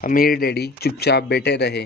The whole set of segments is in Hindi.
अमीर डैडी चुपचाप बैठे रहे।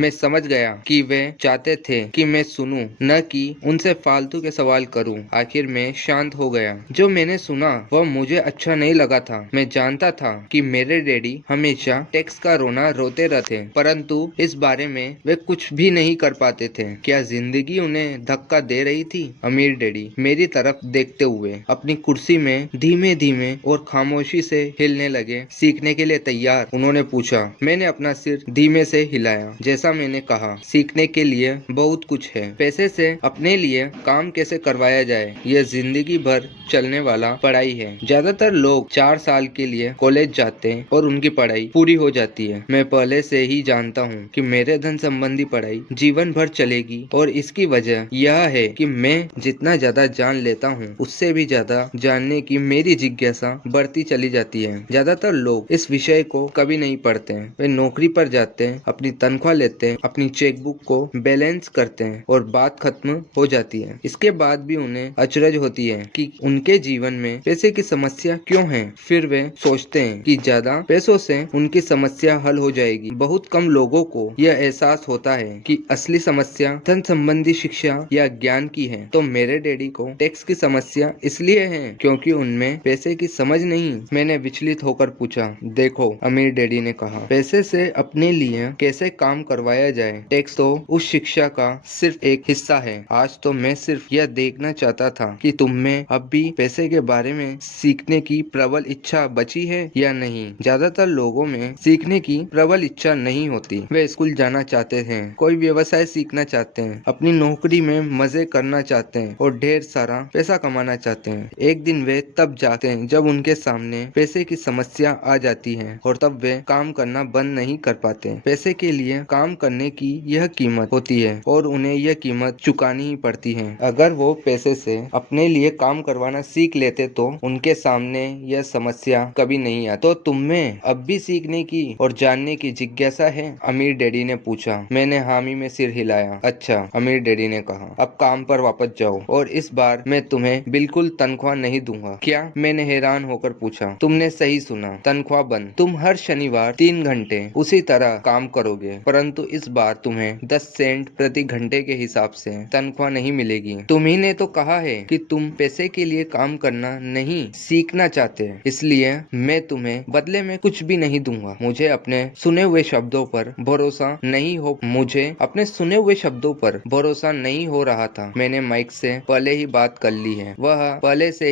मैं समझ गया कि वे चाहते थे कि मैं सुनूं, न कि उनसे फालतू के सवाल करूं। आखिर मैं शांत हो गया। जो मैंने सुना वह मुझे अच्छा नहीं लगा था। मैं जानता था कि मेरे डैडी हमेशा टैक्स का रोना रोते रहते, परंतु इस बारे में वे कुछ भी नहीं कर पाते थे। क्या जिंदगी उन्हें धक्का दे रही थी? अमीर डैडी मेरी तरफ देखते हुए अपनी कुर्सी में धीमे धीमे और खामोशी से हिलने लगे। सीखने के लिए तैयार? उन्होंने पूछा। मैंने अपना सिर धीमे से हिलाया। जैसा मैंने कहा, सीखने के लिए बहुत कुछ है। पैसे से अपने लिए काम कैसे करवाया जाए, यह जिंदगी भर चलने वाला पढ़ाई है। ज्यादातर लोग 4 साल के लिए कॉलेज जाते हैं और उनकी पढ़ाई पूरी हो जाती है। मैं पहले से ही जानता हूँ कि मेरे धन संबंधी पढ़ाई जीवन भर चलेगी, और इसकी वजह यह है कि मैं जितना ज्यादा जान लेता हूँ, उससे भी ज्यादा जानने की मेरी जिज्ञासा बढ़ती चली जाती है। ज्यादातर लोग इस विषय को कभी नहीं पढ़ते हैं। वे नौकरी पर जाते हैं, अपनी तनख्वाह लेते हैं, अपनी चेकबुक को बैलेंस करते हैं और बात खत्म हो जाती है। इसके बाद भी उन्हें अचरज होती है कि उनके जीवन में पैसे की समस्या क्यों है। फिर वे सोचते हैं कि ज्यादा पैसों से उनकी समस्या हल हो जाएगी। बहुत कम लोगों को यह एहसास होता है कि असली समस्या धन संबंधी शिक्षा या ज्ञान की है। तो मेरे डैडी को टैक्स की समस्या इसलिए है क्योंकि उनमें पैसे की समझ नहीं। मैंने विचलित होकर पूछा। देखो, अमीर डैडी ने कहा, पैसे से अपने लिए कैसे काम करवाया जाए, टैक्स तो उस शिक्षा का सिर्फ एक हिस्सा है। आज तो मैं सिर्फ यह देखना चाहता था कि तुम में अब भी पैसे के बारे में सीखने की प्रबल इच्छा बची है या नहीं। ज्यादातर लोगों में सीखने की प्रबल इच्छा नहीं होती। वे स्कूल जाना चाहते हैं, कोई व्यवसाय सीखना चाहते हैं, अपनी नौकरी में मजे करना चाहते हैं और ढेर सारा पैसा कमाना चाहते हैं। एक दिन वे तब जाते हैं जब उनके सामने पैसे की समस्या आ जाती है, और तब वे काम करना बंद नहीं कर पाते। पैसे के लिए काम करने की यह कीमत होती है और उन्हें यह कीमत चुकानी ही पड़ती है। अगर वो पैसे से अपने लिए काम करवाना सीख लेते तो उनके सामने यह समस्या कभी नहीं आती। तो तुम में अब भी सीखने की और जानने की जिज्ञासा है? अमीर डैडी ने पूछा। मैंने हामी में सिर हिलाया। अच्छा, अमीर डैडी ने कहा, अब काम पर वापस जाओ और इस बार मैं तुम्हें बिल्कुल तनख्वाह नहीं दूंगा। क्या? मैंने हैरान होकर पूछा। तुमने सही सुना, तनख्वाह बंद। तुम हर शनिवार 3 घंटे उसी तरह काम करोगे, परंतु इस बार तुम्हें 10 सेंट प्रति घंटे के हिसाब से तनख्वाह नहीं मिलेगी। तुम्ही ने तो कहा है कि तुम पैसे के लिए काम करना नहीं सीखना चाहते, इसलिए मैं तुम्हें बदले में कुछ भी नहीं दूंगा। मुझे अपने सुने हुए शब्दों पर भरोसा नहीं हो रहा था। मैंने माइक से पहले ही बात कर ली है। वह पहले से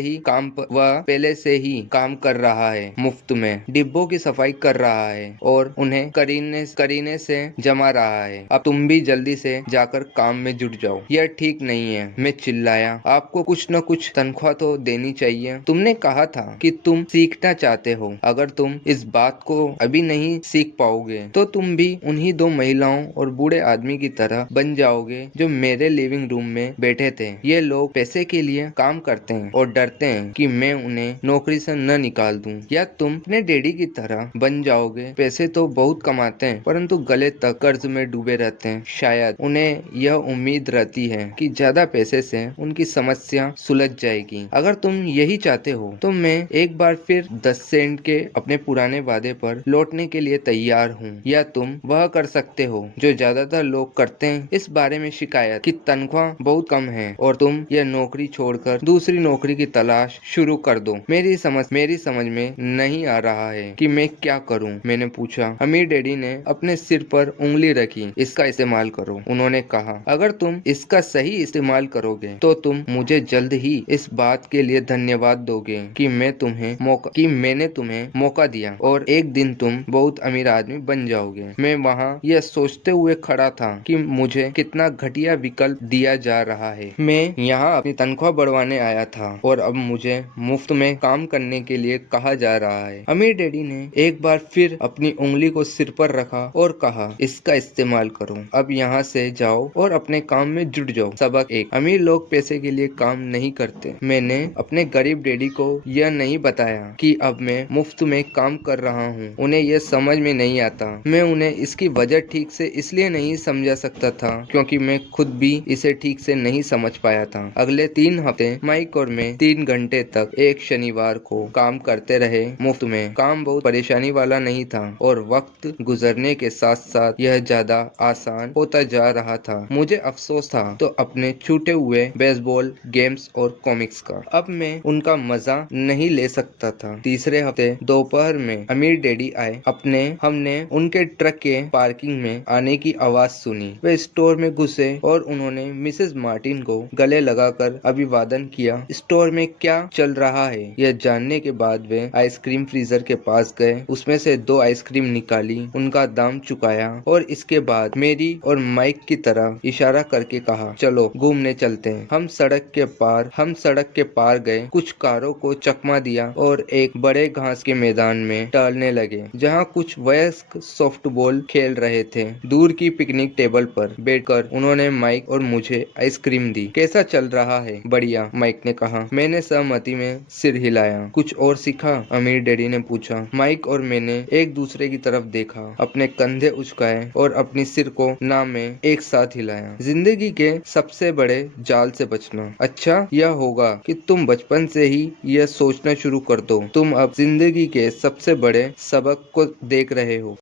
ही काम कर रहा है, मुफ्त में डिब्बों की सफाई कर रहा है और उन्हें करीने से जमा रहा है। अब तुम भी जल्दी से जाकर काम में जुट जाओ। यह ठीक नहीं है, मैं चिल्लाया। आपको कुछ न कुछ तनख्वाह तो देनी चाहिए। तुमने कहा था कि तुम सीखना चाहते हो। अगर तुम इस बात को अभी नहीं सीख पाओगे तो तुम भी उन्हीं 2 महिलाओं और बूढ़े आदमी की तरह बन जाओगे जो मेरे लिविंग रूम में बैठे थे। ये लोग पैसे के लिए काम करते हैं और डरते हैं कि मैं उन्हें नौकरी से न निकाल दूं। या तुम अपने डैडी की तरह बन जाओगे। पैसे तो बहुत कमाते हैं, परंतु गले तक कर्ज में डूबे रहते हैं। शायद उन्हें यह उम्मीद रहती है कि ज्यादा पैसे से उनकी समस्या सुलझ जाएगी। अगर तुम यही चाहते हो तो मैं एक बार फिर 10 सेंट के अपने पुराने वादे पर लौटने के लिए तैयार हूँ। या तुम वह कर सकते हो जो ज्यादातर लोग करते हैं, इस बारे में शिकायत कि तनख्वाह बहुत कम है और तुम यह नौकरी छोड़कर दूसरी नौकरी की तलाश शुरू कर दो। मेरी समझ में नहीं आ रहा है कि मैं क्या करूं, मैंने पूछा। अमीर डैडी ने अपने सिर पर उंगली रखी। इसका इस्तेमाल करो, उन्होंने कहा। अगर तुम इसका सही इस्तेमाल करोगे तो तुम मुझे जल्द ही इस बात के लिए धन्यवाद दोगे कि मैंने तुम्हें मौका दिया और एक दिन तुम बहुत अमीर आदमी बन जाओगे। मैं वहाँ यह सोचते हुए खड़ा था कि मुझे कितना घटिया विकल्प दिया जा रहा है। मैं यहाँ अपनी तनख्वाह बढ़वाने आया था और अब मुझे मुफ्त में काम करने के लिए कहा जा रहा है। अमीर डैडी ने एक बार फिर अपनी उंगली को सिर पर रखा और कहा, इसका इस्तेमाल करो। अब यहाँ से जाओ और अपने काम में जुट जाओ। सबक 1, अमीर लोग पैसे के लिए काम नहीं करते। मैंने अपने गरीब डैडी को यह नहीं बताया कि अब मैं मुफ्त में काम कर रहा हूँ। उन्हें यह समझ में नहीं आता। मैं उन्हें इसकी वजह ठीक से इसलिए नहीं समझा सकता था क्योंकि मैं खुद भी इसे ठीक से नहीं समझ पाया था। अगले 3 हफ्ते माइक और मैं 3 घंटे तक एक शनिवार को काम करते रहे मुफ्त में। काम बहुत परेशानी वाला नहीं था। और वक्त गुजरने के साथ साथ यह ज्यादा आसान होता जा रहा था। मुझे अफसोस था तो अपने छूटे हुए बेसबॉल गेम्स और कॉमिक्स का। अब मैं उनका मजा नहीं ले सकता था। तीसरे हफ्ते दोपहर में अमीर डैडी आए। हमने उनके ट्रक के पार्किंग में आने की आवाज सुनी। वे स्टोर में घुसे और उन्होंने मिसेस मार्टिन को गले लगाकर अभिवादन किया। स्टोर में क्या चल रहा है यह जानने के बाद वे आइसक्रीम फ्रीजर के पास गए, उसमें से 2 आइसक्रीम निकाली, उनका दाम चुकाया और इसके बाद मेरी और माइक की तरफ इशारा करके कहा, चलो घूमने चलते हैं। हम सड़क के पार गए, कुछ कारों को चकमा दिया और एक बड़े घास के मैदान में टहलने लगे जहाँ कुछ वयस्क सॉफ्टबॉल खेल रहे थे। दूर की पिकनिक टेबल पर बैठकर उन्होंने माइक और मुझे आइसक्रीम दी। कैसा चल रहा है? बढ़िया, माइक ने कहा। मैंने सहमति में सिर हिलाया। कुछ और सीखा? अमीर डैडी ने पूछा। माइक और मैंने एक दूसरे की तरफ देखा, अपने कंधे उचकाए और अपनी सिर को ना में एक साथ हिलाया। जिंदगी के सबसे बड़े जाल से बचना। अच्छा यह होगा कि तुम बचपन से ही यह सोचना शुरू कर दो। तुम अब जिंदगी के सबसे बड़े सबक को देख रहे हो।